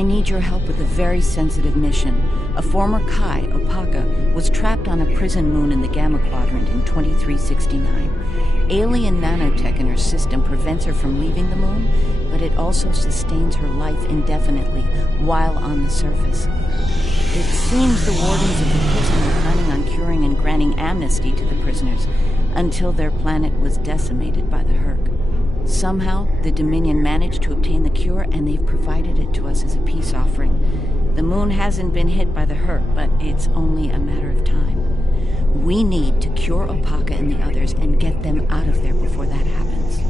I need your help with a very sensitive mission. A former Kai, Opaka, was trapped on a prison moon in the Gamma Quadrant in 2369. Alien nanotech in her system prevents her from leaving the moon, but it also sustains her life indefinitely while on the surface. It seems the wardens of the prison were planning on curing and granting amnesty to the prisoners until their planet was decimated by the Herc. Somehow, the Dominion managed to obtain the cure, and they've provided it to us as a peace offering. The moon hasn't been hit by the Herc, but it's only a matter of time. We need to cure Opaka and the others and get them out of there before that happens.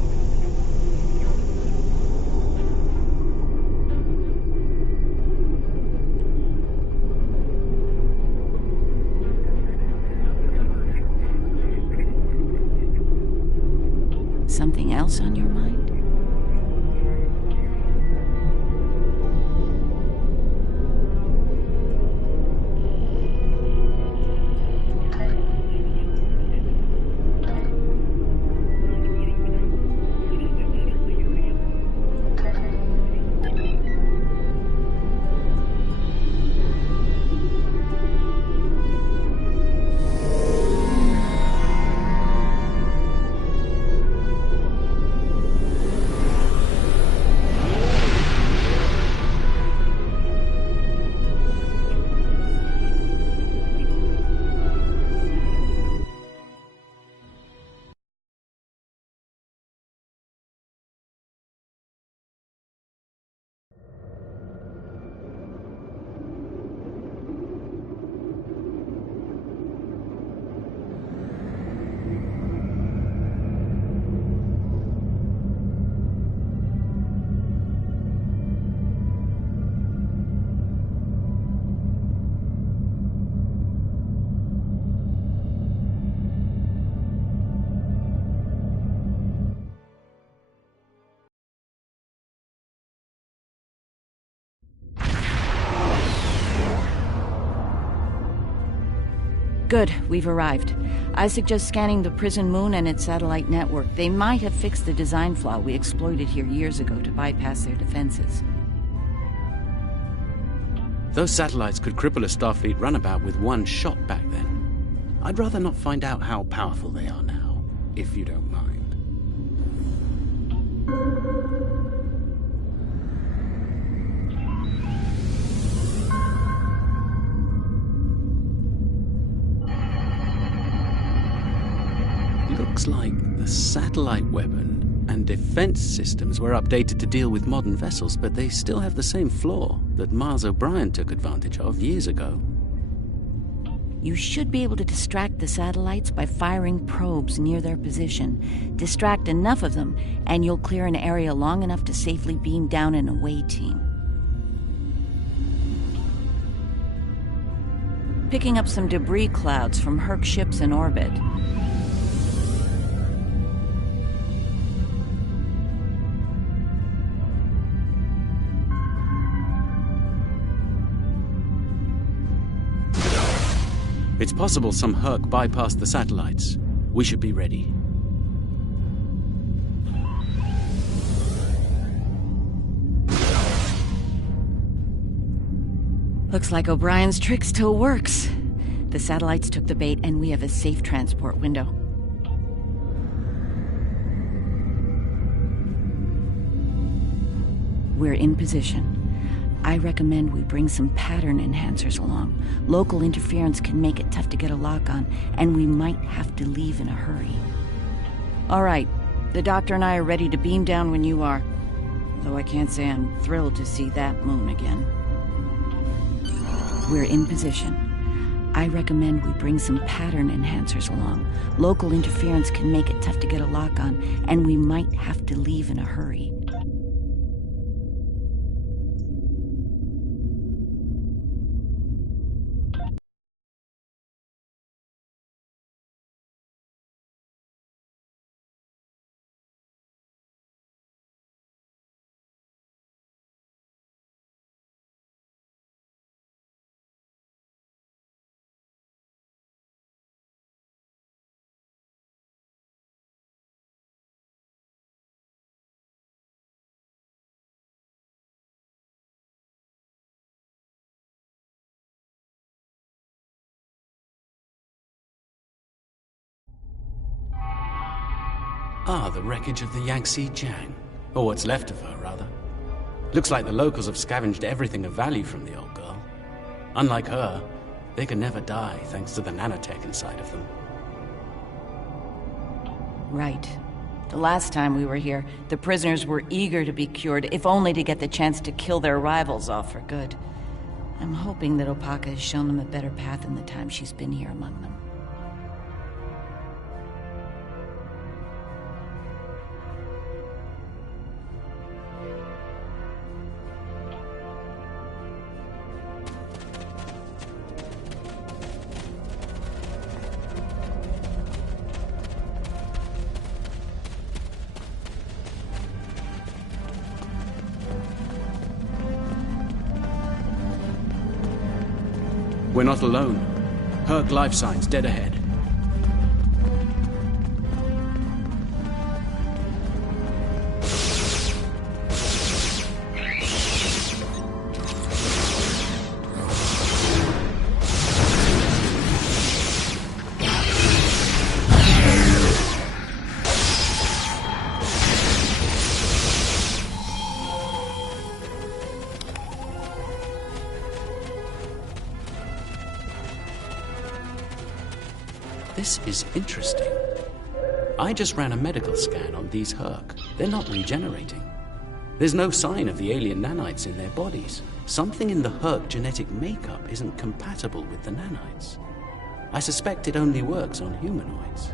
Something else on your mind? Good, we've arrived. I suggest scanning the prison moon and its satellite network. They might have fixed the design flaw we exploited here years ago to bypass their defenses. Those satellites could cripple a Starfleet runabout with one shot back then. I'd rather not find out how powerful they are now, if you don't mind. Looks like the satellite weapon and defense systems were updated to deal with modern vessels, but they still have the same flaw that Miles O'Brien took advantage of years ago. You should be able to distract the satellites by firing probes near their position. Distract enough of them, and you'll clear an area long enough to safely beam down an away team. Picking up some debris clouds from Herc ships in orbit. It's possible some Herc bypassed the satellites. We should be ready. Looks like O'Brien's trick still works. The satellites took the bait, and we have a safe transport window. We're in position. I recommend we bring some pattern enhancers along. Local interference can make it tough to get a lock on, and we might have to leave in a hurry. All right, the doctor and I are ready to beam down when you are. Though I can't say I'm thrilled to see that moon again. We're in position. I recommend we bring some pattern enhancers along. Local interference can make it tough to get a lock on, and we might have to leave in a hurry. Ah, the wreckage of the Yangtze Jiang. Or what's left of her, rather. Looks like the locals have scavenged everything of value from the old girl. Unlike her, they can never die thanks to the nanotech inside of them. Right. The last time we were here, the prisoners were eager to be cured, if only to get the chance to kill their rivals off for good. I'm hoping that Opaka has shown them a better path in the time she's been here among them. We're not alone. Herc life signs dead ahead. This is interesting. I just ran a medical scan on these Herc. They're not regenerating. There's no sign of the alien nanites in their bodies. Something in the Herc genetic makeup isn't compatible with the nanites. I suspect it only works on humanoids.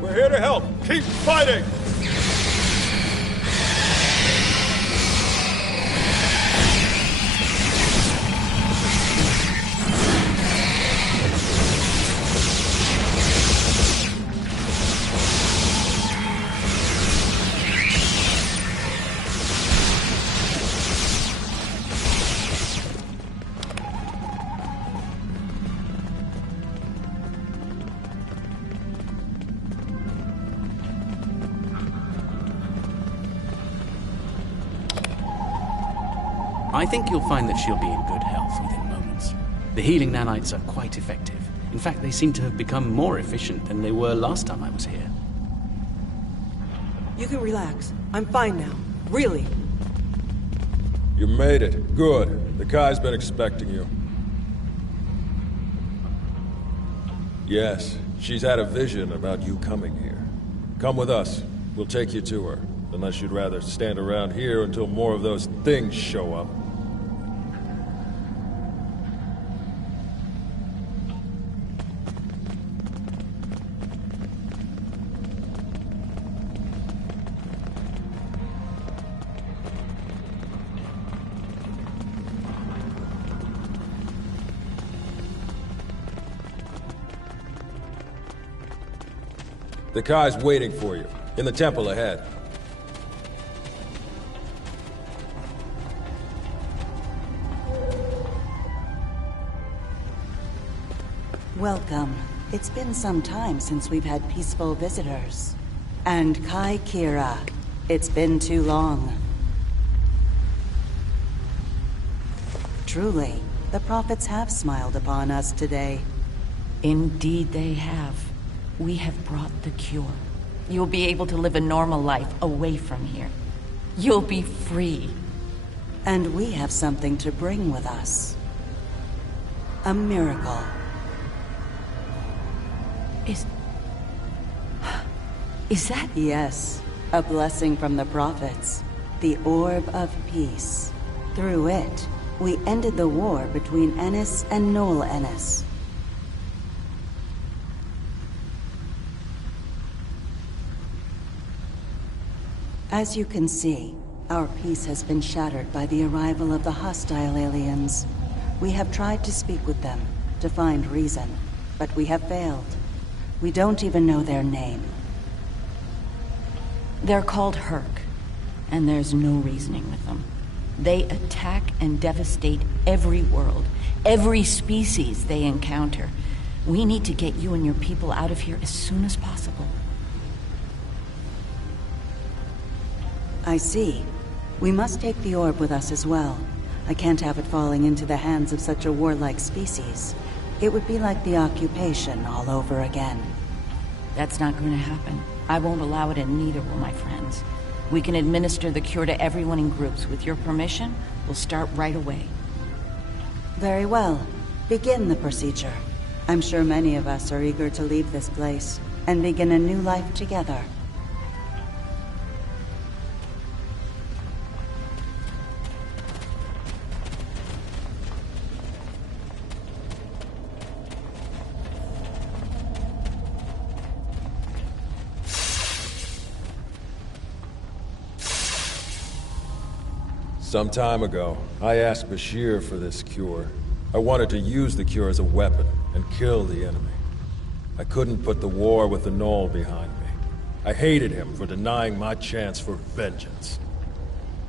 We're here to help. Keep fighting! I think you'll find that she'll be in good health within moments. The healing nanites are quite effective. In fact, they seem to have become more efficient than they were last time I was here. You can relax. I'm fine now. Really. You made it. Good. The Kai's been expecting you. Yes, she's had a vision about you coming here. Come with us. We'll take you to her. Unless you'd rather stand around here until more of those things show up. The Kai's waiting for you, in the temple ahead. Welcome. It's been some time since we've had peaceful visitors. And Kai Kira, it's been too long. Truly, the prophets have smiled upon us today. Indeed they have. We have brought the cure. You'll be able to live a normal life away from here. You'll be free. And we have something to bring with us. A miracle. Is that... Yes, a blessing from the prophets. The Orb of Peace. Through it, we ended the war between Ennis and Noel Ennis. As you can see, our peace has been shattered by the arrival of the hostile aliens. We have tried to speak with them, to find reason, but we have failed. We don't even know their name. They're called Herc, and there's no reasoning with them. They attack and devastate every world, every species they encounter. We need to get you and your people out of here as soon as possible. I see. We must take the orb with us as well. I can't have it falling into the hands of such a warlike species. It would be like the occupation all over again. That's not going to happen. I won't allow it, and neither will my friends. We can administer the cure to everyone in groups. With your permission, we'll start right away. Very well. Begin the procedure. I'm sure many of us are eager to leave this place and begin a new life together. Some time ago, I asked Bashir for this cure. I wanted to use the cure as a weapon and kill the enemy. I couldn't put the war with the Knoll behind me. I hated him for denying my chance for vengeance.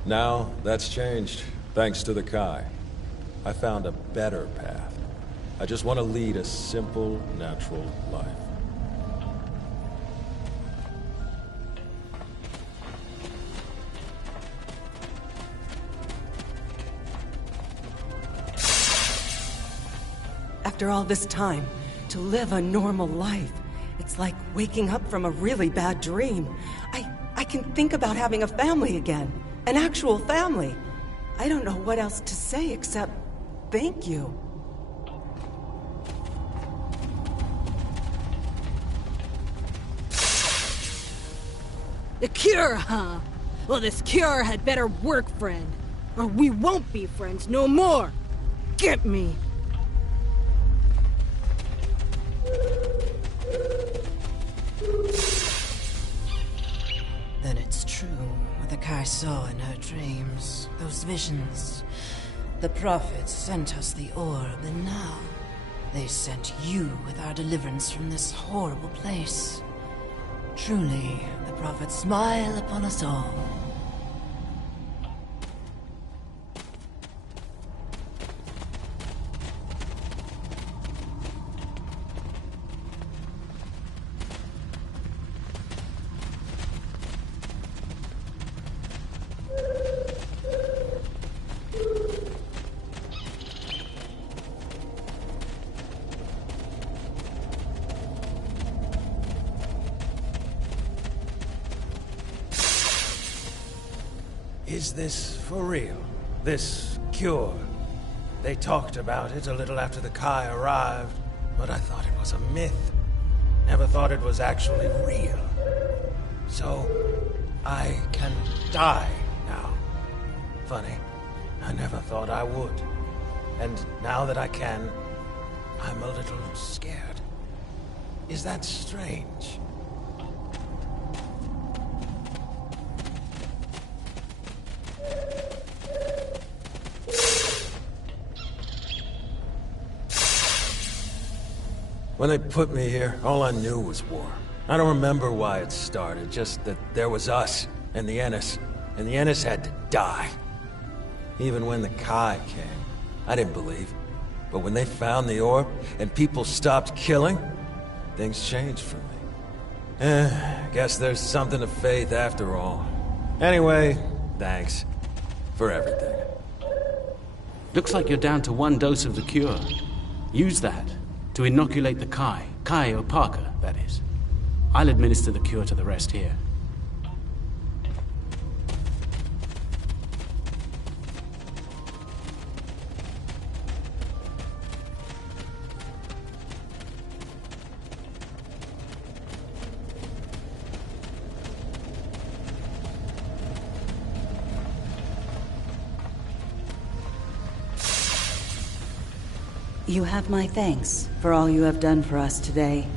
Now, that's changed, thanks to the Kai. I found a better path. I just want to lead a simple, natural life. After all this time, to live a normal life, it's like waking up from a really bad dream. I can think about having a family again. An actual family. I don't know what else to say except thank you. The cure, huh? Well, this cure had better work, friend. Or we won't be friends no more. Get me! Then it's true what the Kai saw in her dreams. Those visions. The prophets sent us the orb, and now they sent you with our deliverance from this horrible place. Truly, the prophets smile upon us all. Is this for real? This cure? They talked about it a little after the Kai arrived, but I thought it was a myth. Never thought it was actually real. So, I can die now. Funny, I never thought I would. And now that I can, I'm a little scared. Is that strange? When they put me here, all I knew was war. I don't remember why it started, just that there was us, and the Ennis had to die. Even when the Kai came, I didn't believe. But when they found the orb, and people stopped killing, things changed for me. Guess there's something to faith after all. Anyway, thanks for everything. Looks like you're down to 1 dose of the cure. Use that to inoculate the Kai Opaka, that is. I'll administer the cure to the rest here. You have my thanks for all you have done for us today.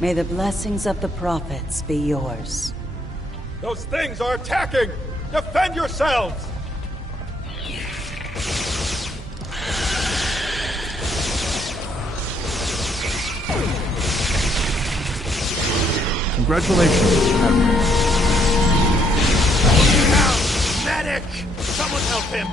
May the blessings of the prophets be yours. Those things are attacking! Defend yourselves! Congratulations, Admiral. Now! Medic! Someone help him!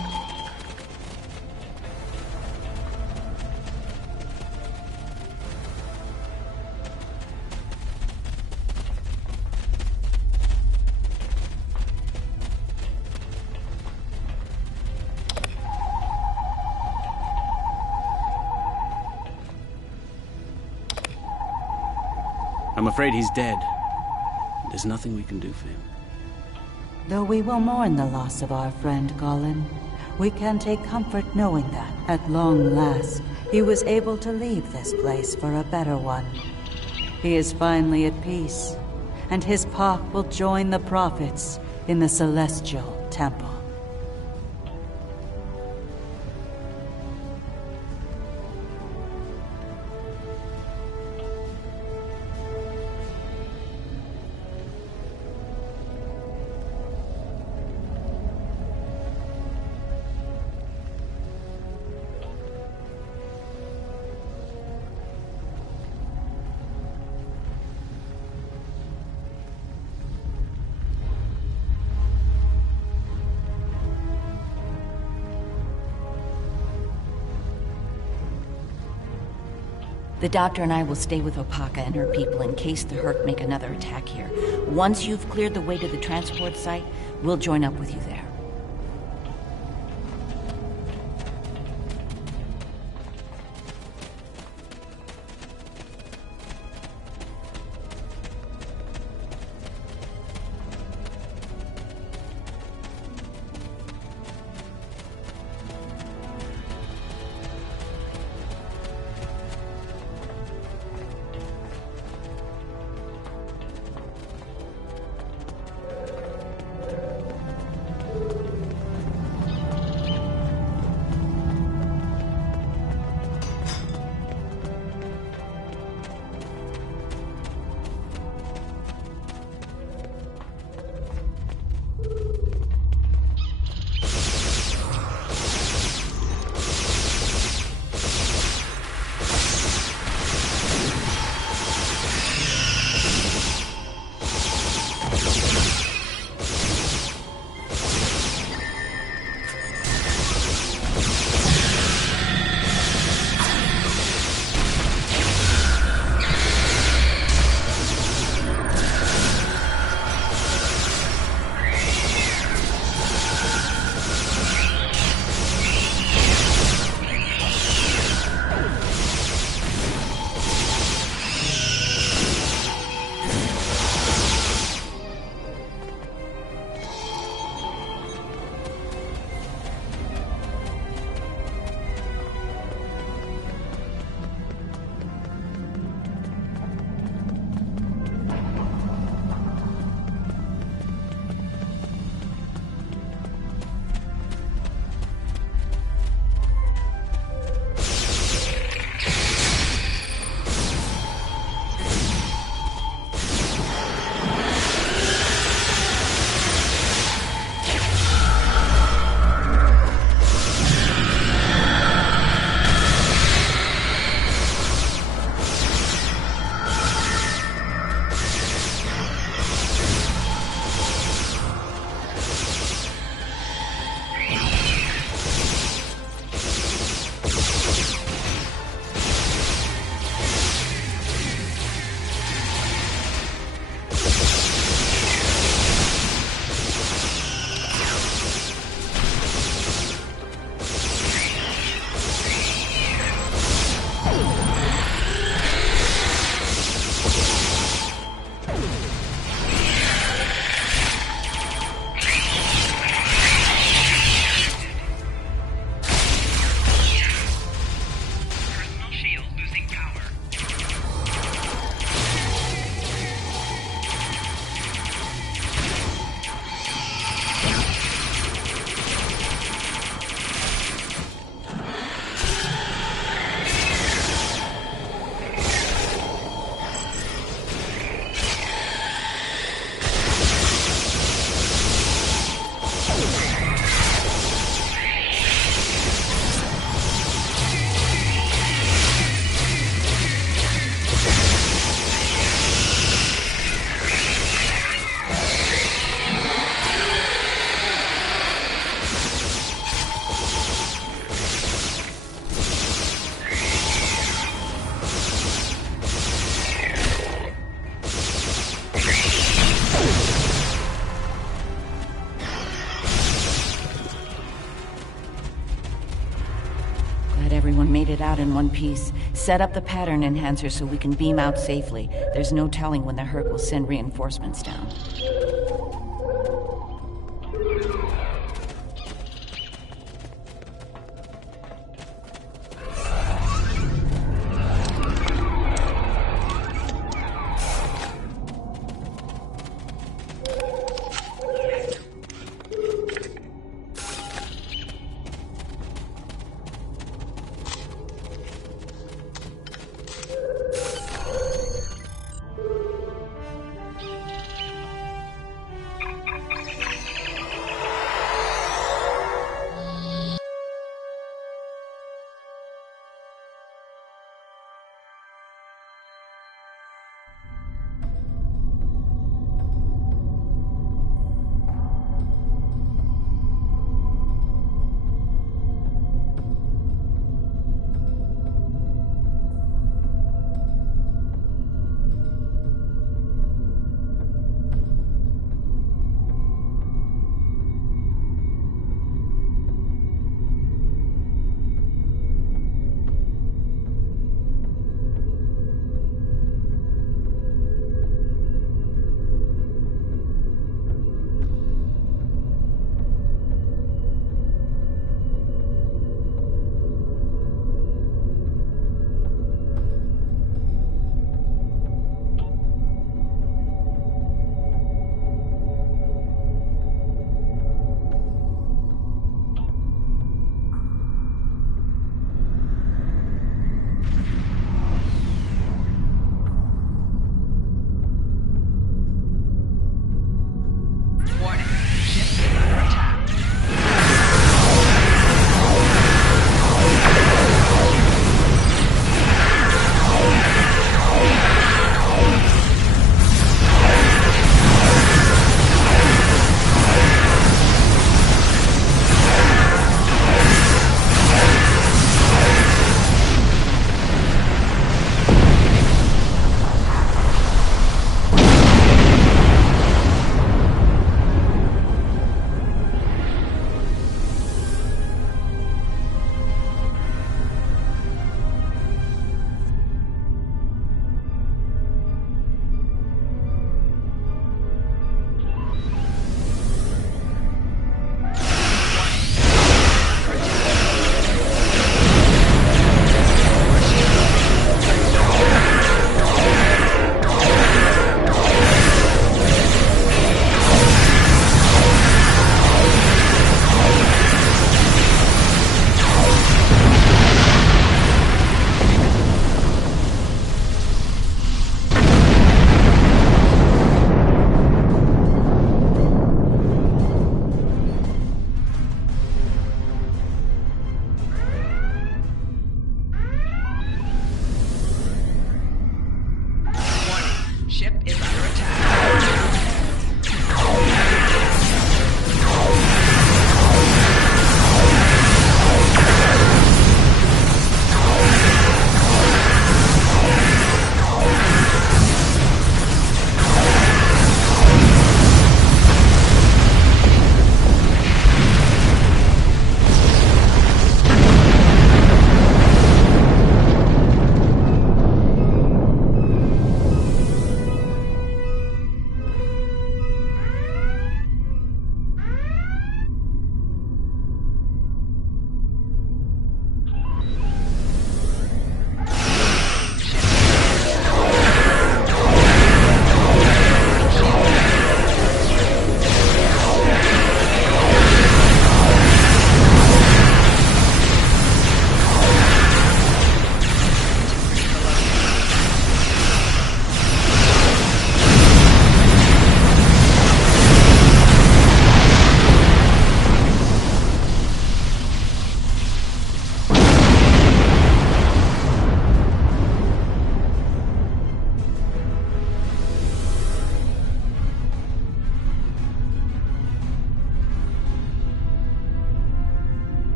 I'm afraid he's dead. There's nothing we can do for him. Though we will mourn the loss of our friend Colin, we can take comfort knowing that, at long last, he was able to leave this place for a better one. He is finally at peace, and his path will join the prophets in the Celestial Temple. The doctor and I will stay with Opaka and her people in case the Herc make another attack here. Once you've cleared the way to the transport site, we'll join up with you there. everyone made it out in one piece. Set up the pattern enhancer so we can beam out safely. There's no telling when the Herc will send reinforcements down.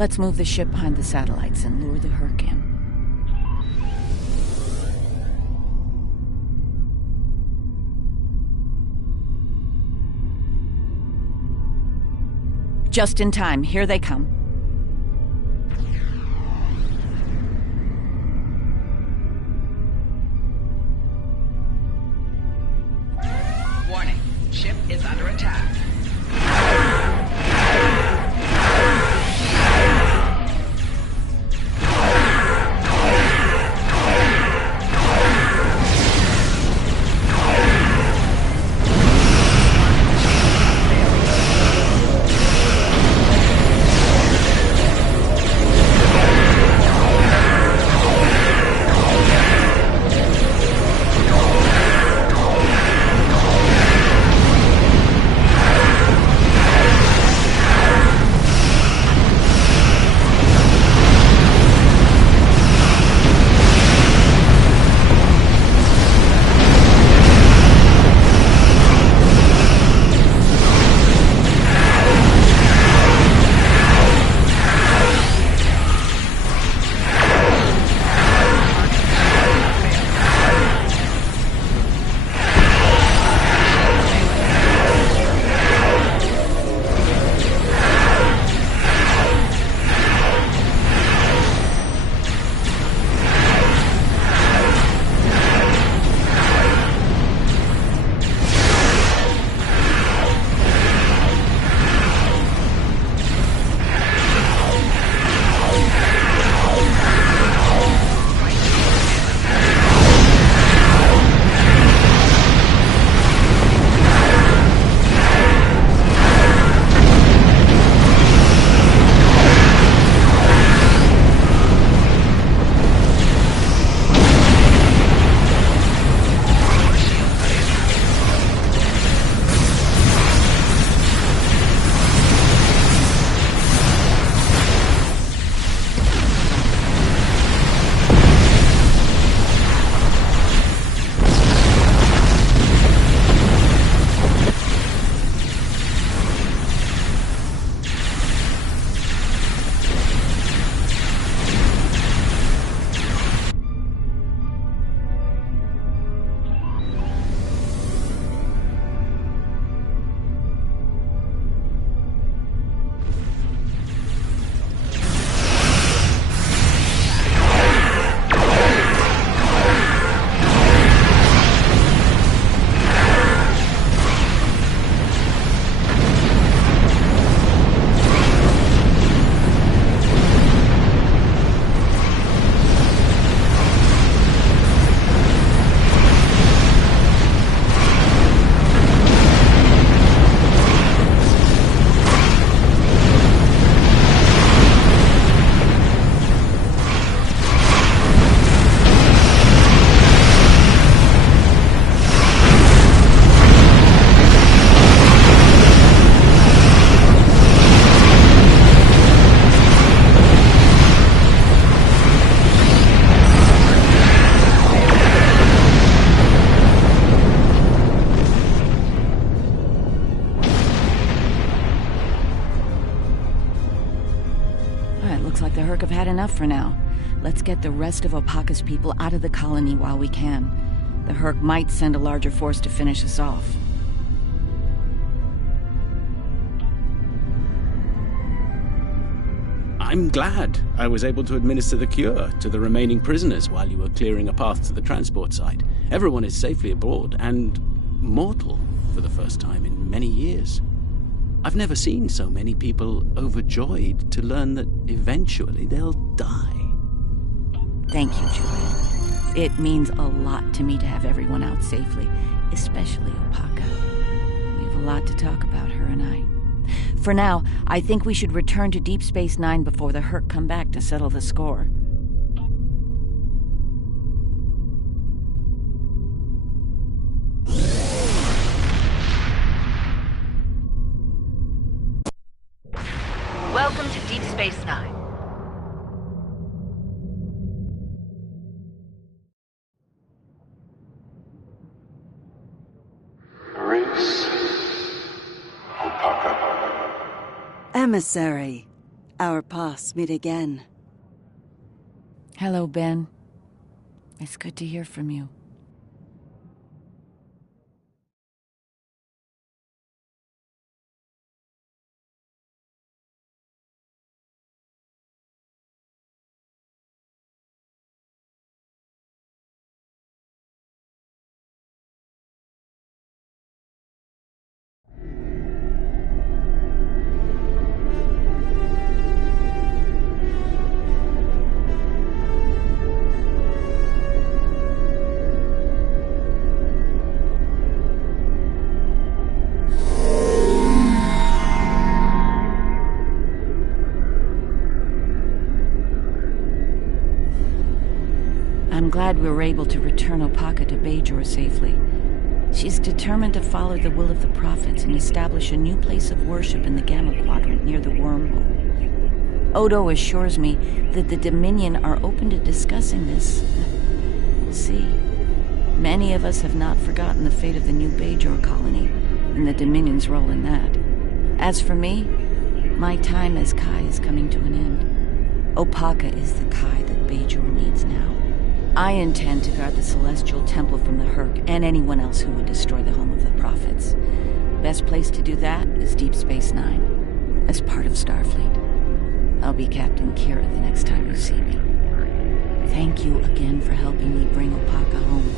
Let's move the ship behind the satellites and lure the Herc in. Just in time. Here they come. Warning. Ship is under attack. Looks like the Herc have had enough for now. Let's get the rest of Opaka's people out of the colony while we can. The Herc might send a larger force to finish us off. I'm glad I was able to administer the cure to the remaining prisoners while you were clearing a path to the transport site. Everyone is safely aboard and mortal for the first time in many years. I've never seen so many people overjoyed to learn that eventually they'll die. Thank you, Julian. It means a lot to me to have everyone out safely, especially Opaka. We have a lot to talk about, her and I. For now, I think we should return to Deep Space Nine before the Herc come back to settle the score. Welcome to Deep Space Nine. Emissary, Our paths meet again. Hello, Ben. It's good to hear from you. I'm glad we were able to return Opaka to Bajor safely. She's determined to follow the will of the prophets and establish a new place of worship in the Gamma Quadrant near the wormhole. Odo assures me that the Dominion are open to discussing this. We'll see. Many of us have not forgotten the fate of the new Bajor colony and the Dominion's role in that. As for me, my time as Kai is coming to an end. Opaka is the Kai that Bajor needs now. I intend to guard the Celestial Temple from the Herc and anyone else who would destroy the home of the Prophets. Best place to do that is Deep Space Nine, as part of Starfleet. I'll be Captain Kira the next time you see me. Thank you again for helping me bring Opaka home.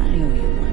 I owe you one.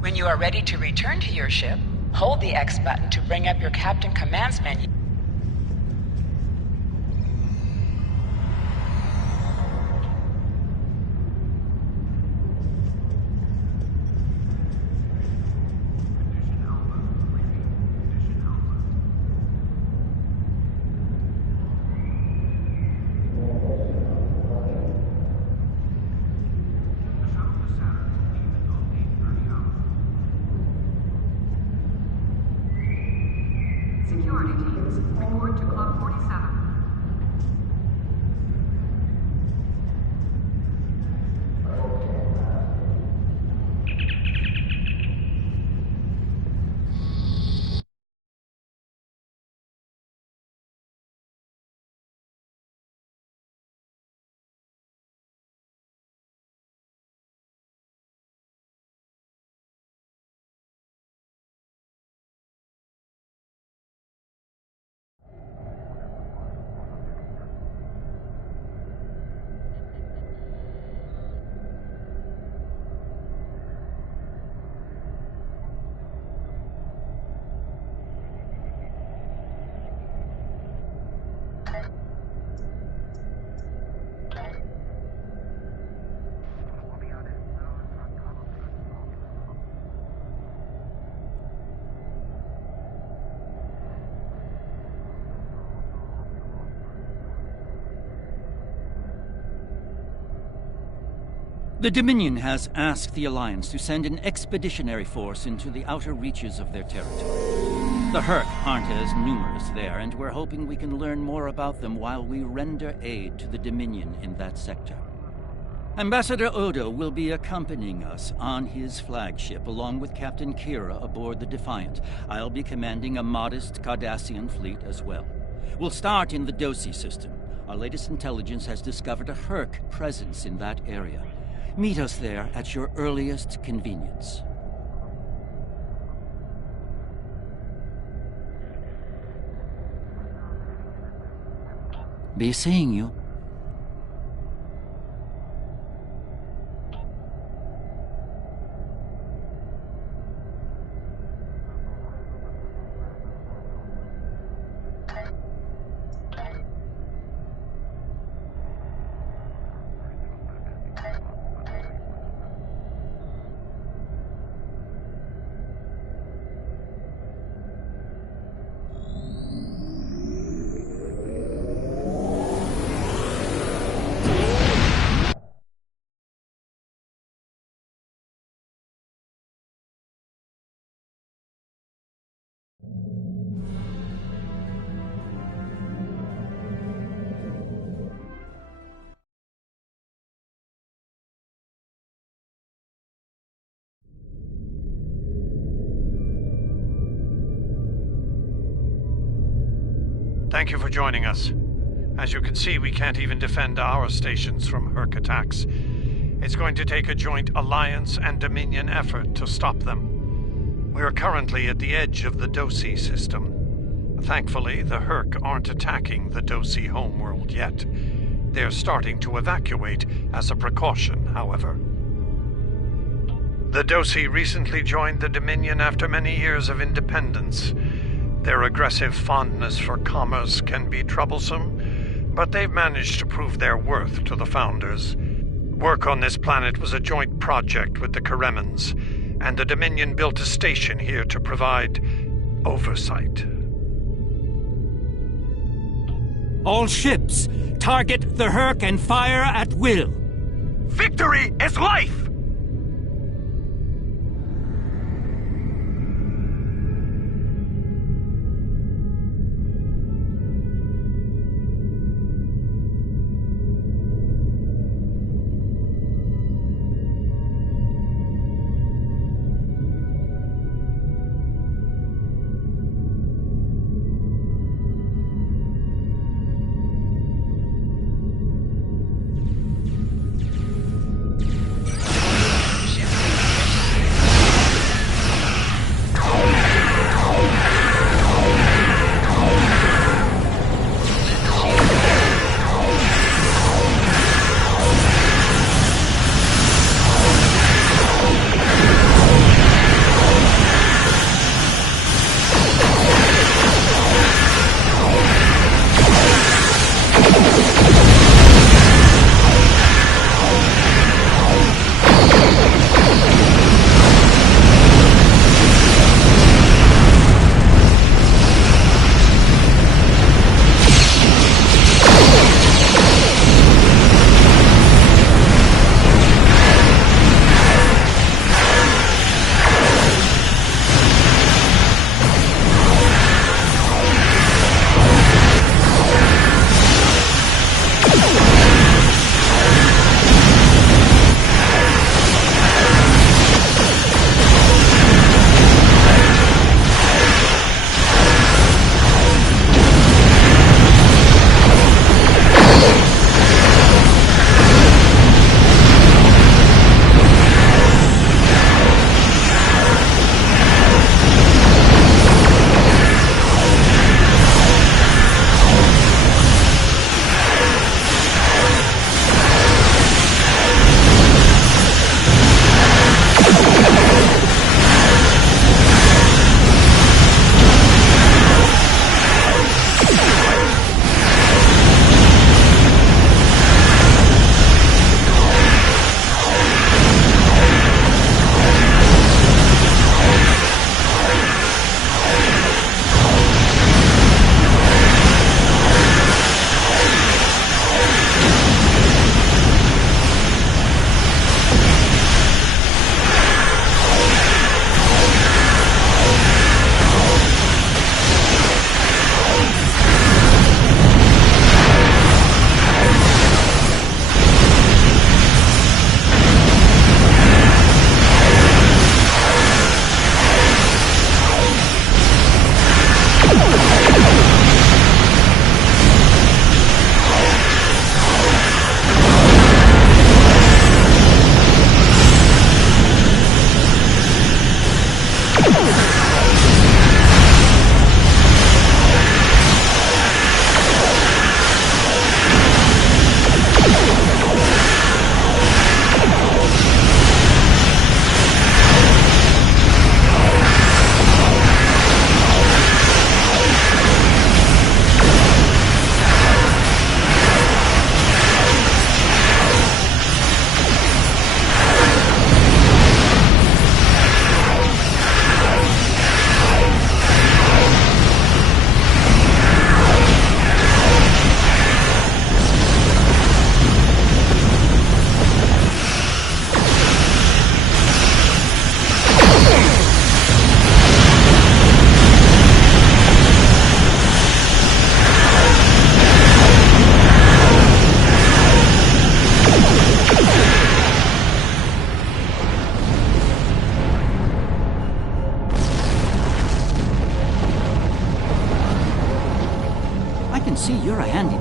When you are ready to return to your ship, hold the X button to bring up your Captain Commands menu. Security teams, report to Club 47. The Dominion has asked the Alliance to send an expeditionary force into the outer reaches of their territory. The Herc aren't as numerous there, and we're hoping we can learn more about them while we render aid to the Dominion in that sector. Ambassador Odo will be accompanying us on his flagship, along with Captain Kira aboard the Defiant. I'll be commanding a modest Cardassian fleet as well. We'll start in the Dosi system. Our latest intelligence has discovered a Herc presence in that area. Meet us there at your earliest convenience. Be seeing you. Thank you for joining us. As you can see, we can't even defend our stations from Herc attacks. It's going to take a joint Alliance and Dominion effort to stop them. We are currently at the edge of the Dosi system. Thankfully, the Herc aren't attacking the Dosi homeworld yet. They're starting to evacuate as a precaution, however. The Dosi recently joined the Dominion after many years of independence. Their aggressive fondness for commerce can be troublesome, but they've managed to prove their worth to the Founders. Work on this planet was a joint project with the Karemans, and the Dominion built a station here to provide oversight. All ships, target the Herc and fire at will. Victory is life!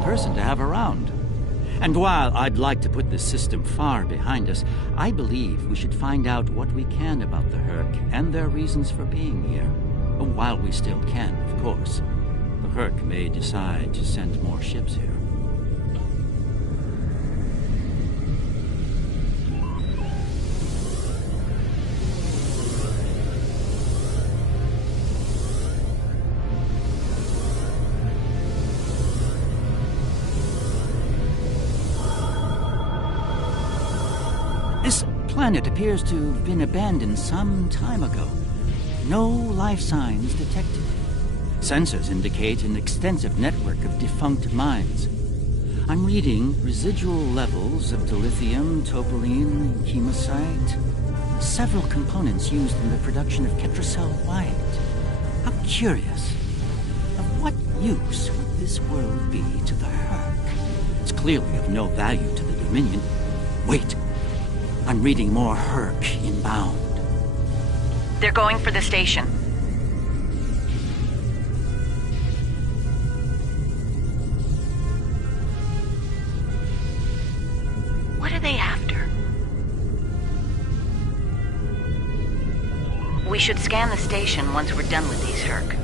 person to have around. And while I'd like to put this system far behind us, I believe we should find out what we can about the Herc and their reasons for being here. While we still can, of course. The Herc may decide to send more ships here. This planet appears to have been abandoned some time ago. No life signs detected. Sensors indicate an extensive network of defunct mines. I'm reading residual levels of dilithium, topoline, hematite, several components used in the production of Ketracel White. How curious. Of what use would this world be to the Herc? It's clearly of no value to the Dominion. Wait. I'm reading more Herc inbound. They're going for the station. What are they after? We should scan the station once we're done with these Herc.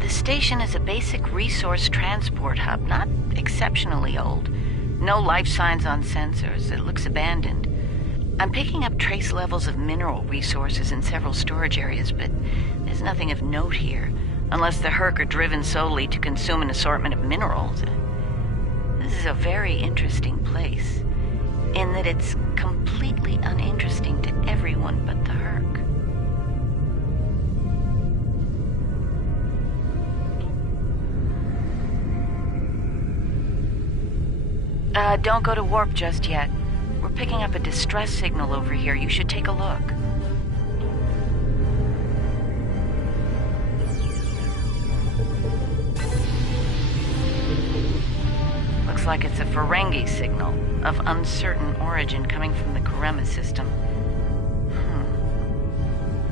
The station is a basic resource transport hub, not exceptionally old. No life signs on sensors. It looks abandoned. I'm picking up trace levels of mineral resources in several storage areas, but there's nothing of note here, unless the Herc are driven solely to consume an assortment of minerals. This is a very interesting place, in that it's completely uninteresting to everyone but the Herc. Don't go to warp just yet. We're picking up a distress signal over here. You should take a look. Looks like it's a Ferengi signal of uncertain origin coming from the Karema system.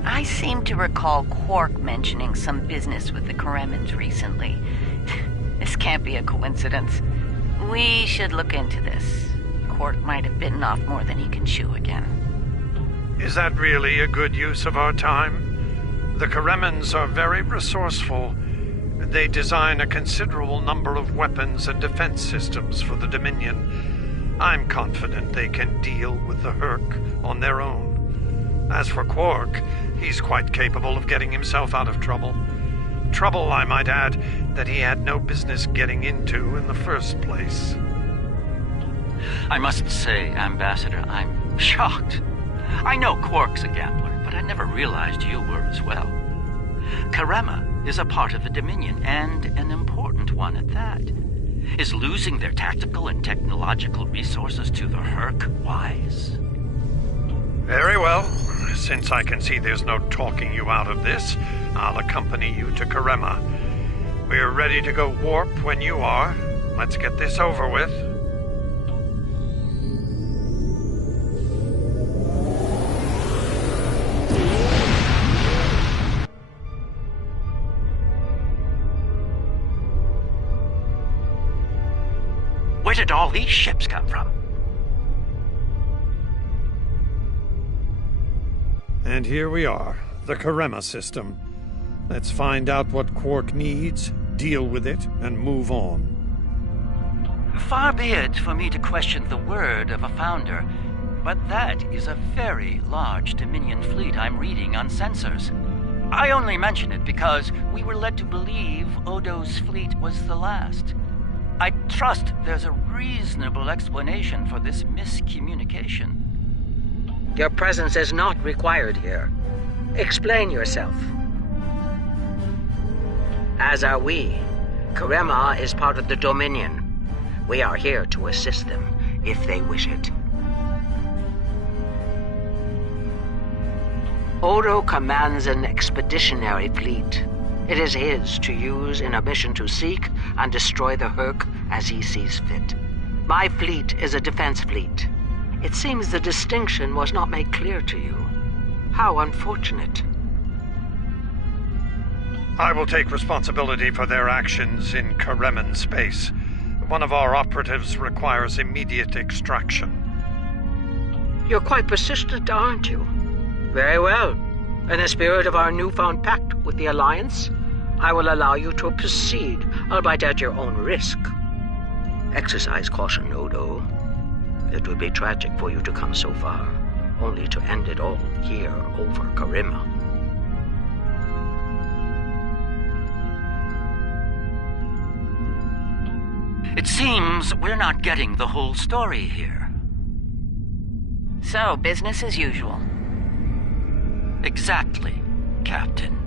I seem to recall Quark mentioning some business with the Karemans recently. This can't be a coincidence. We should look into this. Quark might have bitten off more than he can chew again. Is that really a good use of our time? The Karemans are very resourceful. They design a considerable number of weapons and defense systems for the Dominion. I'm confident they can deal with the Herc on their own. As for Quark, he's quite capable of getting himself out of trouble. Trouble, I might add, that he had no business getting into in the first place. I must say, Ambassador, I'm shocked. I know Quark's a gambler, but I never realized you were as well. Karema is a part of the Dominion, and an important one at that. Is losing their tactical and technological resources to the Herc wise? Very well. Since I can see there's no talking you out of this, I'll accompany you to Karema. We're ready to go warp when you are. Let's get this over with. did all these ships come from? And here we are, the Karema system. Let's find out what Quark needs, deal with it, and move on. Far be it for me to question the word of a founder, but that is a very large Dominion fleet I'm reading on sensors. I only mention it because we were led to believe Odo's fleet was the last. I trust there's a reasonable explanation for this miscommunication. Your presence is not required here. Explain yourself. As are we. Karema is part of the Dominion. We are here to assist them, if they wish it. Odo commands an expeditionary fleet. It is his to use in a mission to seek and destroy the Herc as he sees fit. My fleet is a defense fleet. It seems the distinction was not made clear to you. How unfortunate. I will take responsibility for their actions in Kareman space. One of our operatives requires immediate extraction. You're quite persistent, aren't you? Very well. In the spirit of our newfound pact with the Alliance, I will allow you to proceed, albeit at your own risk. Exercise caution, Odo. It would be tragic for you to come so far, only to end it all here over Karema. It seems we're not getting the whole story here. So, business as usual. Exactly, Captain.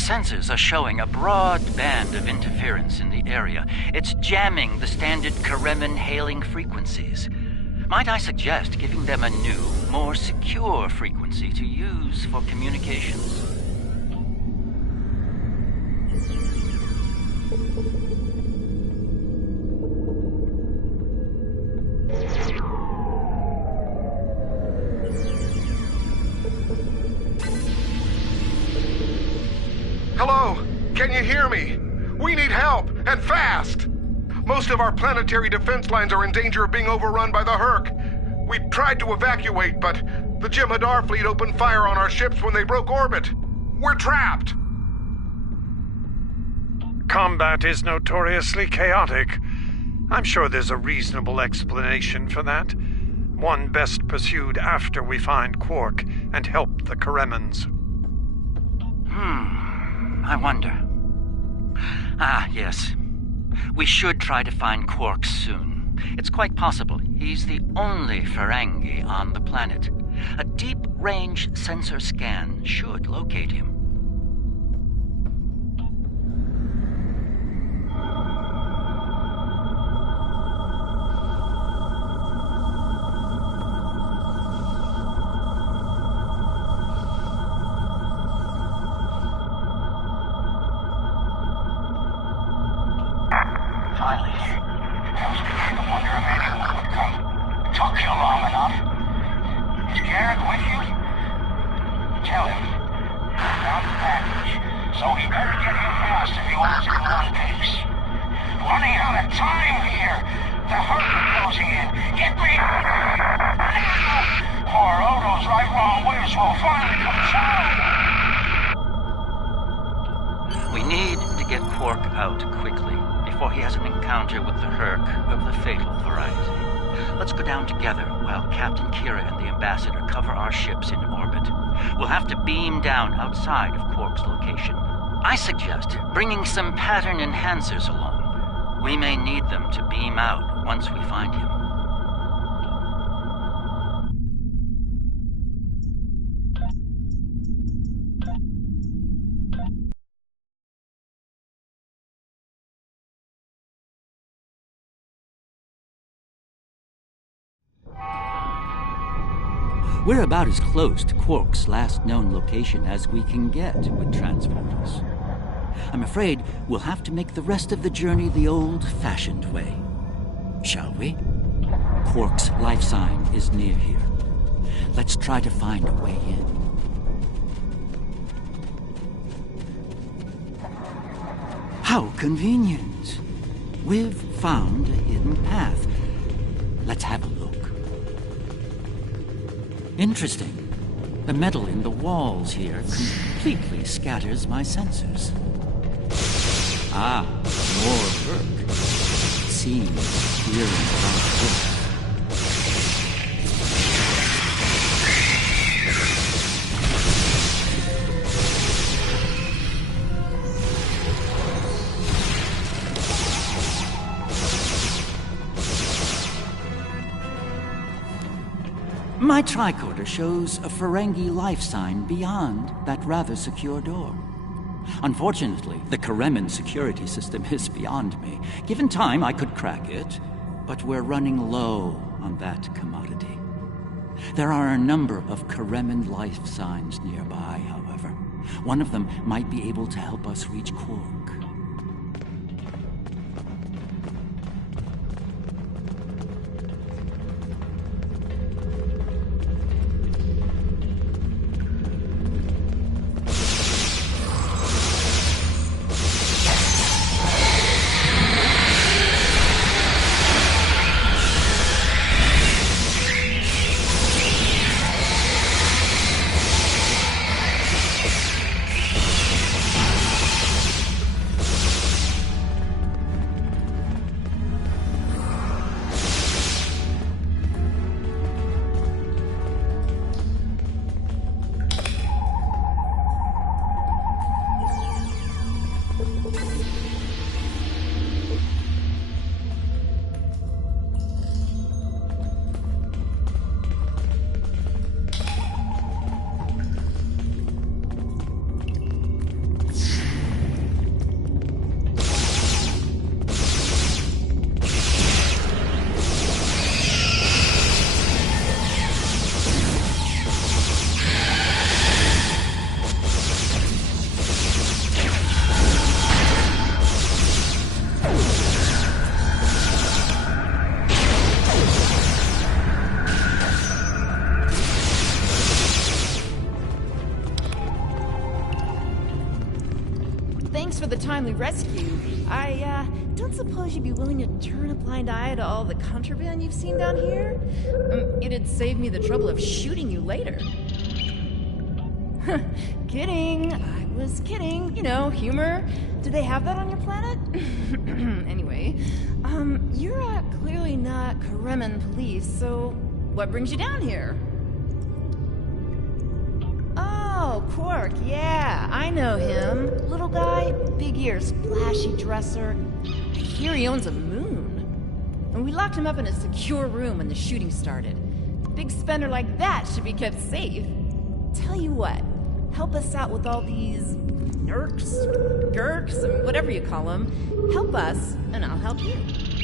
sensors are showing a broad band of interference in the area. It's jamming the standard Karemin hailing frequencies. Might I suggest giving them a new, more secure frequency to use for communications? Hello? Can you hear me? We need help, and fast! Most of our planetary defense lines are in danger of being overrun by the Herc. We tried to evacuate, but the Jem'Hadar fleet opened fire on our ships when they broke orbit. We're trapped! Combat is notoriously chaotic. I'm sure there's a reasonable explanation for that. One best pursued after we find Quark and help the Karemans. I wonder. Ah, yes. We should try to find Quark soon. It's quite possible he's the only Ferengi on the planet. A deep-range sensor scan should locate him. Finally. I was beginning to wonder if anyone would come. Took you long enough. Is Garrett with you? Tell him. I found the package, so he better get here fast if he wants to go on pace. Running out of time here. The Herc is closing in. Get me! Poor Odo's right wrong whiz will finally come down. We need to get Quark out quickly, before he has an encounter with the Herc of the fatal variety. Let's go down together while Captain Kira and the Ambassador cover our ships in orbit. We'll have to beam down outside of Quark's location. I suggest bringing some pattern enhancers along. We may need them to beam out once we find him. We're about as close to Quark's last known location as we can get with transporters. I'm afraid we'll have to make the rest of the journey the old-fashioned way. Shall we? Quark's life sign is near here. Let's try to find a way in. How convenient. We've found a hidden path. Let's have a look. Interesting. The metal in the walls here completely scatters my sensors. Ah, more Herc. It seems here in front. My tricorder shows a Ferengi life sign beyond that rather secure door. Unfortunately, the Karemin security system is beyond me. Given time, I could crack it, but we're running low on that commodity. There are a number of Karemin life signs nearby, however. One of them might be able to help us reach Quark. the timely rescue. I don't suppose you'd be willing to turn a blind eye to all the contraband you've seen down here? It'd save me the trouble of shooting you later. Kidding. I was kidding. You know, humor. Do they have that on your planet? Anyway, you're clearly not Kremen police, so what brings you down here? Oh, Quark, yeah, I know him. Little guy, big ears, flashy dresser. I hear he owns a moon. And we locked him up in a secure room when the shooting started. A big spender like that should be kept safe. Tell you what, help us out with all these gurks, and whatever you call them. Help us, and I'll help you.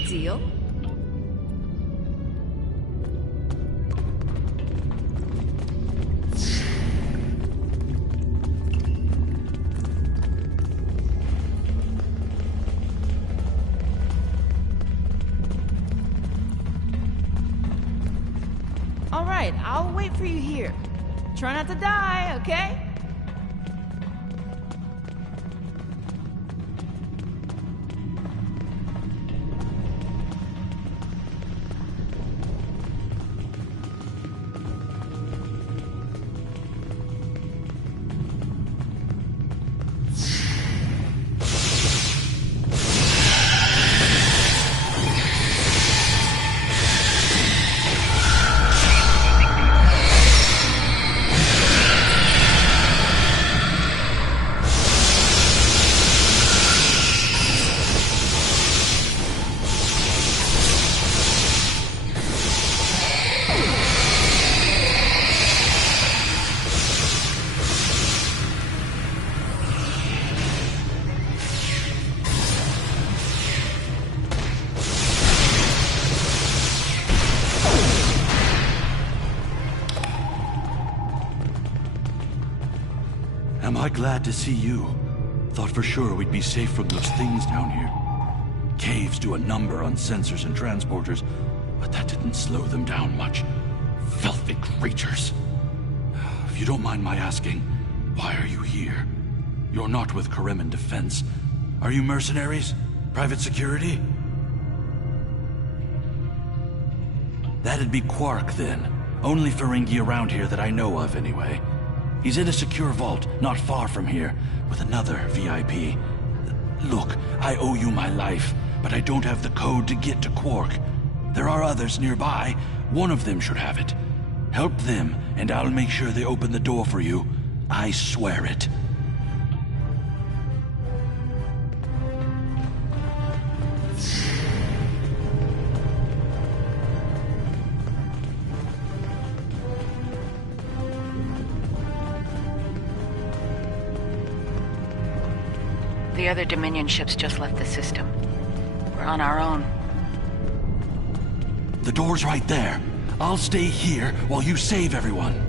Deal? All right, I'll wait for you here. Try not to die, okay? Am I glad to see you? Thought for sure we'd be safe from those things down here. Caves do a number on sensors and transporters, but that didn't slow them down much. Filthy creatures. If you don't mind my asking, why are you here? You're not with Kremen Defense. Are you mercenaries? Private security? That'd be Quark, then. Only Ferengi around here that I know of, anyway. He's in a secure vault, not far from here, with another VIP. Look, I owe you my life, but I don't have the code to get to Quark. There are others nearby. One of them should have it. Help them, and I'll make sure they open the door for you. I swear it. The other Dominion ships just left the system. We're on our own. The door's right there. I'll stay here while you save everyone.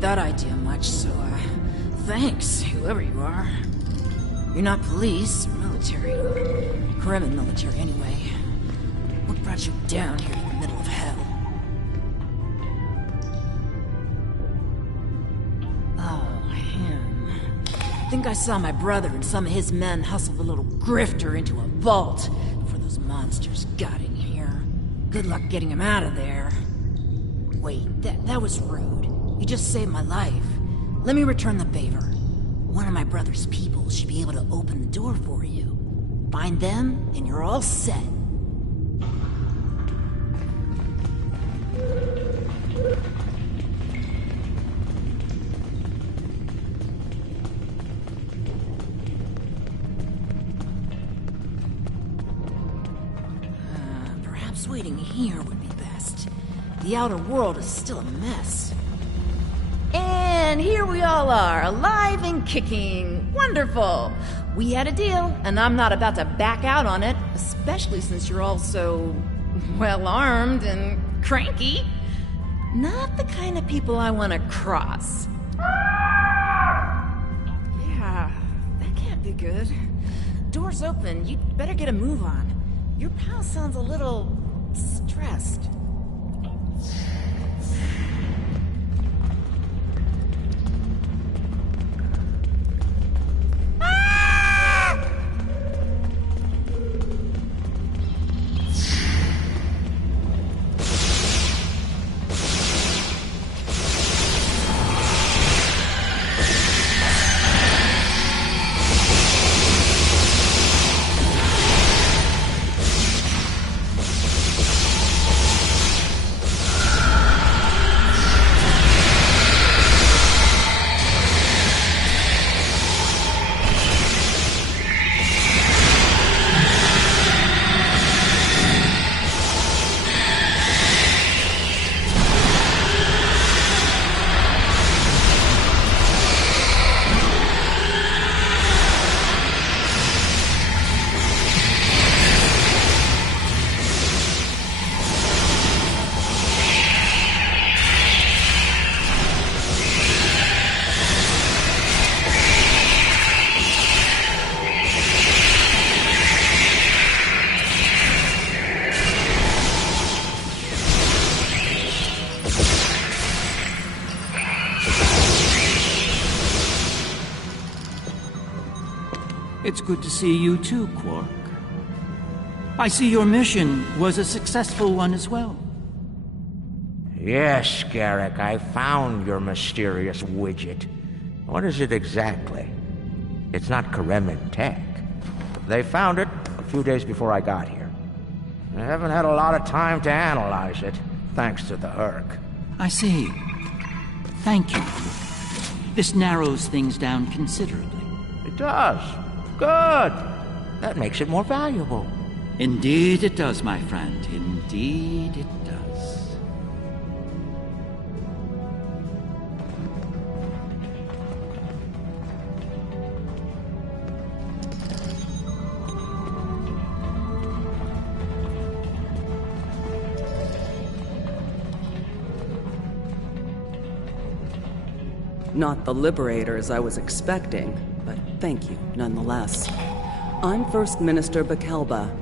That idea much, so, thanks, whoever you are. You're not police, or military, or Kremen military anyway. What brought you down here in the middle of hell? Oh, him. I think I saw my brother and some of his men hustle the little grifter into a vault before those monsters got in here. Good luck getting him out of there. Wait, that was rude. You just saved my life. Let me return the favor. One of my brother's people should be able to open the door for you. Find them, and you're all set. Perhaps waiting here would be best. The outer world is still a mess. And here we all are, alive and kicking. Wonderful! We had a deal, and I'm not about to back out on it, especially since you're all so well-armed and cranky. Not the kind of people I want to cross. Yeah, that can't be good. Door's open. You'd better get a move on. Your pal sounds a little stressed. It's good to see you too, Quark. I see your mission was a successful one as well. Yes, Garrick, I found your mysterious widget. What is it exactly? It's not Karemin tech. They found it a few days before I got here. I haven't had a lot of time to analyze it, thanks to the Herc. I see. Thank you. This narrows things down considerably. It does. Good. That makes it more valuable. Indeed it does, my friend. Indeed it does. Not the liberators I was expecting, but thank you nonetheless. I'm First Minister Bakelba.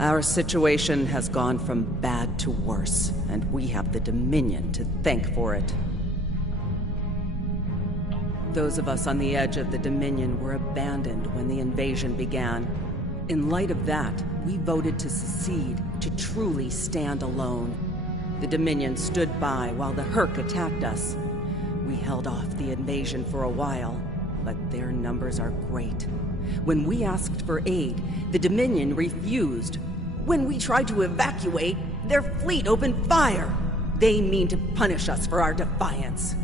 Our situation has gone from bad to worse, and we have the Dominion to thank for it. Those of us on the edge of the Dominion were abandoned when the invasion began. In light of that, we voted to secede, to truly stand alone. The Dominion stood by while the Herc attacked us. We held off the invasion for a while, but their numbers are great. When we asked for aid, the Dominion refused. When we tried to evacuate, their fleet opened fire. They mean to punish us for our defiance.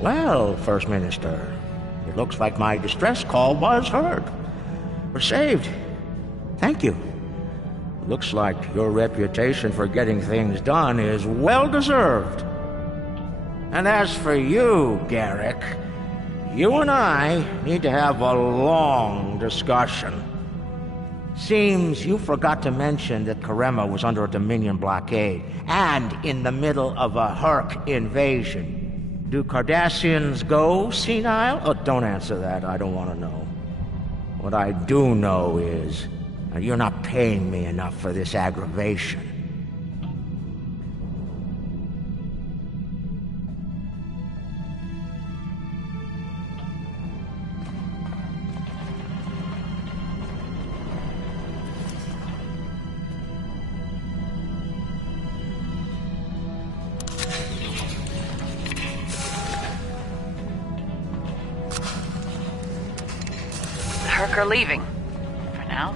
Well, First Minister, it looks like my distress call was heard. We're saved. Thank you. Looks like your reputation for getting things done is well-deserved. And as for you, Garrick, you and I need to have a long discussion. Seems you forgot to mention that Karema was under a Dominion blockade, and in the middle of a Herc invasion. Do Cardassians go senile? Oh, don't answer that, I don't want to know. What I do know is, you're not paying me enough for this aggravation. The Herc are leaving. For now.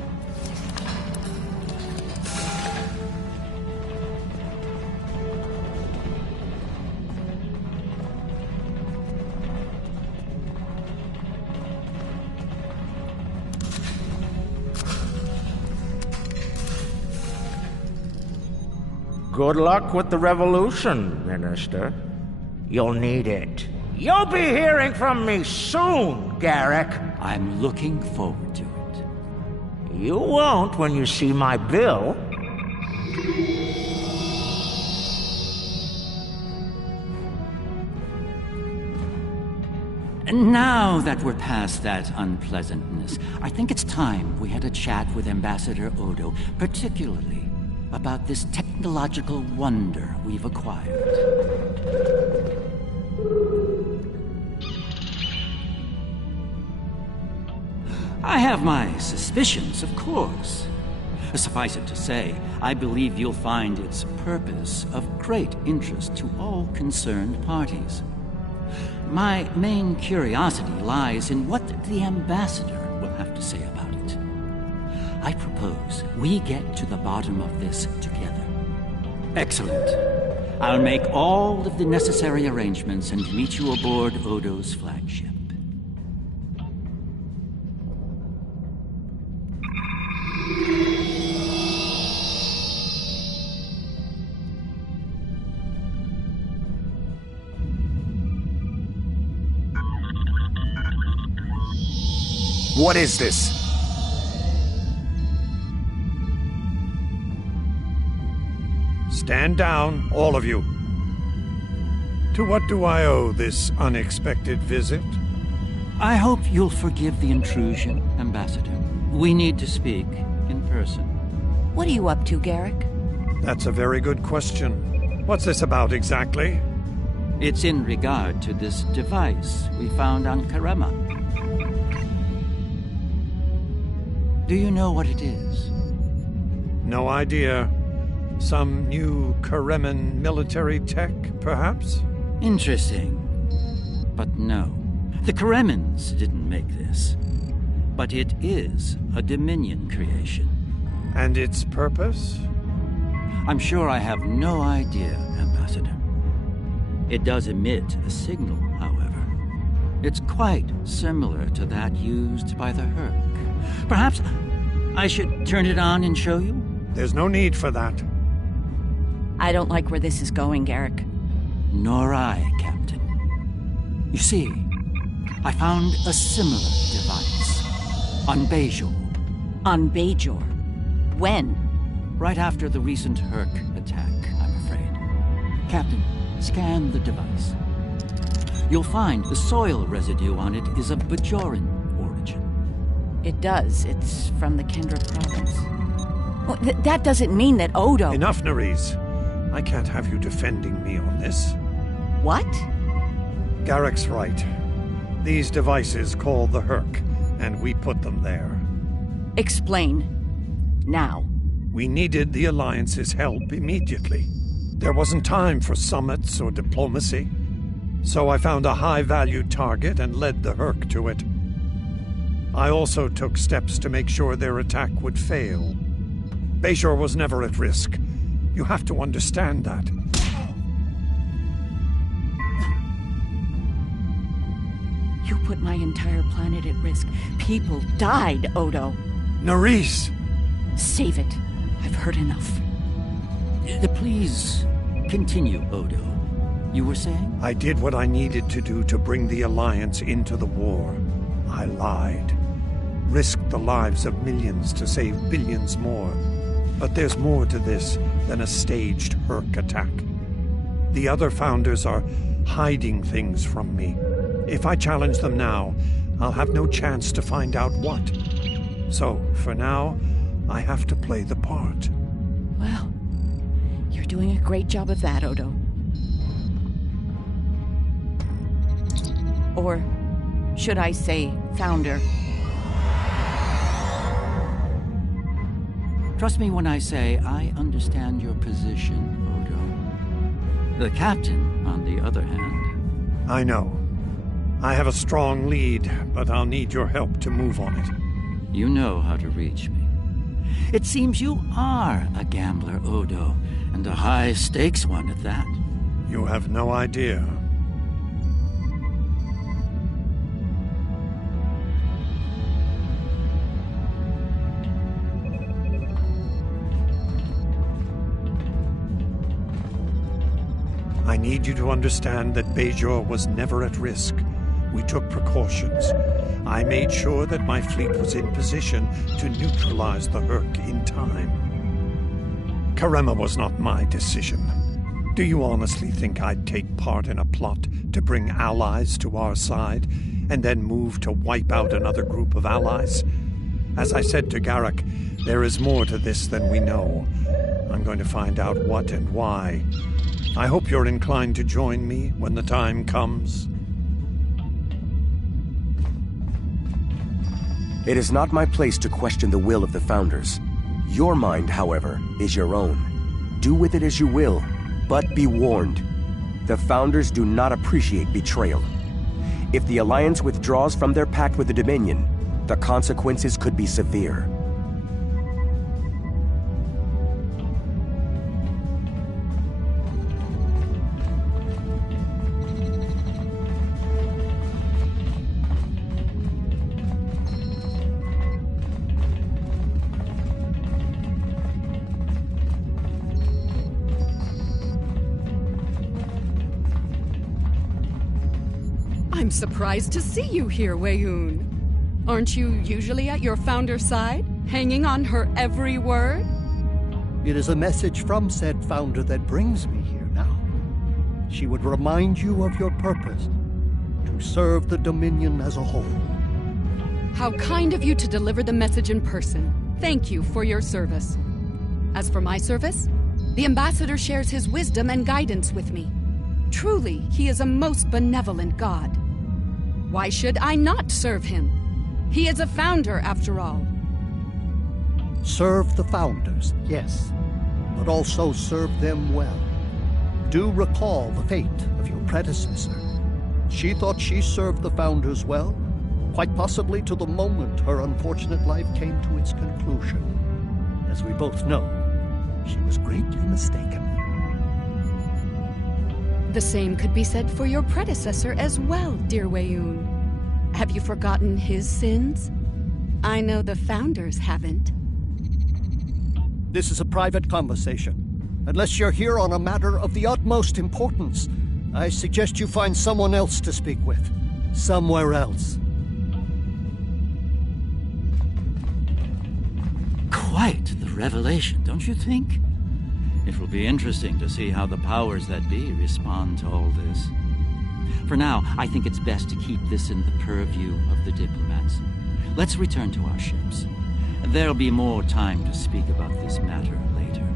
Good luck with the revolution, Minister. You'll need it. You'll be hearing from me soon, Garrick. I'm looking forward to it. You won't when you see my bill. And now that we're past that unpleasantness, I think it's time we had a chat with Ambassador Odo, particularly about this technological wonder we've acquired. I have my suspicions, of course. Suffice it to say, I believe you'll find its purpose of great interest to all concerned parties. My main curiosity lies in what the Ambassador will have to say about it. I propose we get to the bottom of this together. Excellent. I'll make all of the necessary arrangements and meet you aboard Odo's flagship. What is this? Stand down, all of you. To what do I owe this unexpected visit? I hope you'll forgive the intrusion, Ambassador. We need to speak in person. What are you up to, Garrick? That's a very good question. What's this about exactly? It's in regard to this device we found on Karema. Do you know what it is? No idea. Some new Kareman military tech, perhaps? Interesting. But no. The Karemans didn't make this. But it is a Dominion creation. And its purpose? I'm sure I have no idea, Ambassador. It does emit a signal, however. It's quite similar to that used by the Herc. Perhaps I should turn it on and show you? There's no need for that. I don't like where this is going, Garrick. Nor I, Captain. You see, I found a similar device on Bajor. On Bajor? When? Right after the recent Herc attack, I'm afraid. Captain, scan the device. You'll find the soil residue on it is of Bajoran origin. It does. It's from the Kendra province. Well, that doesn't mean that Odo... Enough, Nerys. I can't have you defending me on this. What? Garrick's right. These devices call the Herc, and we put them there. Explain. Now. We needed the Alliance's help immediately. There wasn't time for summits or diplomacy. So I found a high-value target and led the Herc to it. I also took steps to make sure their attack would fail. Bajor was never at risk. You have to understand that. You put my entire planet at risk. People died, Odo. Nerys! Save it. I've heard enough. Please continue, Odo. You were saying? I did what I needed to do to bring the Alliance into the war. I lied. Risked the lives of millions to save billions more. But there's more to this than a staged Herc attack. The other founders are hiding things from me. If I challenge them now, I'll have no chance to find out what. So, for now, I have to play the part. Well, you're doing a great job of that, Odo. Or should I say, founder? Trust me when I say I understand your position, Odo. The captain, on the other hand... I know. I have a strong lead, but I'll need your help to move on it. You know how to reach me. It seems you are a gambler, Odo, and a high-stakes one at that. You have no idea. need you to understand that Bajor was never at risk. We took precautions. I made sure that my fleet was in position to neutralize the Herc in time. Karema was not my decision. Do you honestly think I'd take part in a plot to bring allies to our side, and then move to wipe out another group of allies? As I said to Garrick, there is more to this than we know. I'm going to find out what and why. I hope you're inclined to join me when the time comes. It is not my place to question the will of the Founders. Your mind, however, is your own. Do with it as you will, but be warned. The Founders do not appreciate betrayal. If the Alliance withdraws from their pact with the Dominion, the consequences could be severe. I'm surprised to see you here, Weyoun. Aren't you usually at your founder's side, hanging on her every word? It is a message from said founder that brings me here now. She would remind you of your purpose, to serve the Dominion as a whole. How kind of you to deliver the message in person. Thank you for your service. As for my service, the Ambassador shares his wisdom and guidance with me. Truly, he is a most benevolent god. Why should I not serve him? He is a founder, after all. Serve the Founders, yes, but also serve them well. Do recall the fate of your predecessor. She thought she served the Founders well, quite possibly to the moment her unfortunate life came to its conclusion. As we both know, she was greatly mistaken. The same could be said for your predecessor as well, dear Weyoun. Have you forgotten his sins? I know the Founders haven't. This is a private conversation. Unless you're here on a matter of the utmost importance, I suggest you find someone else to speak with. Somewhere else. Quite the revelation, don't you think? It will be interesting to see how the powers that be respond to all this. For now, I think it's best to keep this in the purview of the diplomats. Let's return to our ships. There'll be more time to speak about this matter later.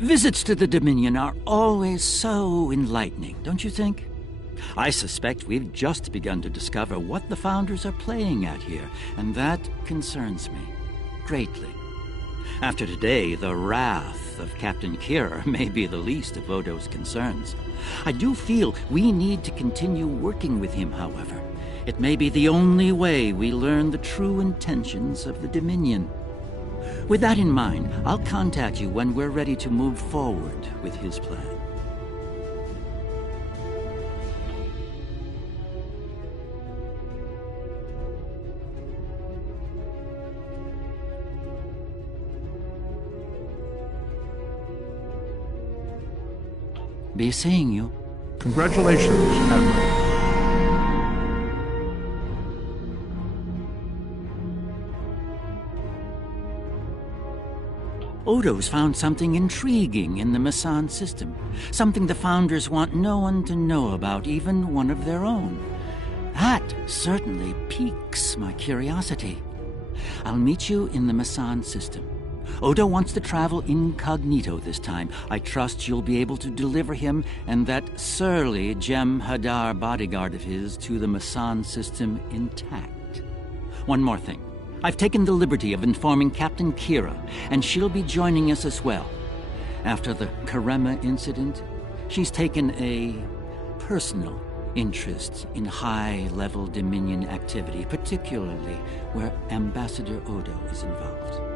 Visits to the Dominion are always so enlightening, don't you think? I suspect we've just begun to discover what the Founders are playing at here, and that concerns me greatly. After today, the wrath of Captain Kira may be the least of Odo's concerns. I do feel we need to continue working with him, however. It may be the only way we learn the true intentions of the Dominion. With that in mind, I'll contact you when we're ready to move forward with his plan. Be seeing you. Congratulations, Admiral. Odo's found something intriguing in the Masan system. Something the Founders want no one to know about, even one of their own. That certainly piques my curiosity. I'll meet you in the Masan system. Odo wants to travel incognito this time. I trust you'll be able to deliver him and that surly Jem'Hadar bodyguard of his to the Masan system intact. One more thing. I've taken the liberty of informing Captain Kira, and she'll be joining us as well. After the Karema incident, she's taken a personal interest in high-level Dominion activity, particularly where Ambassador Odo is involved.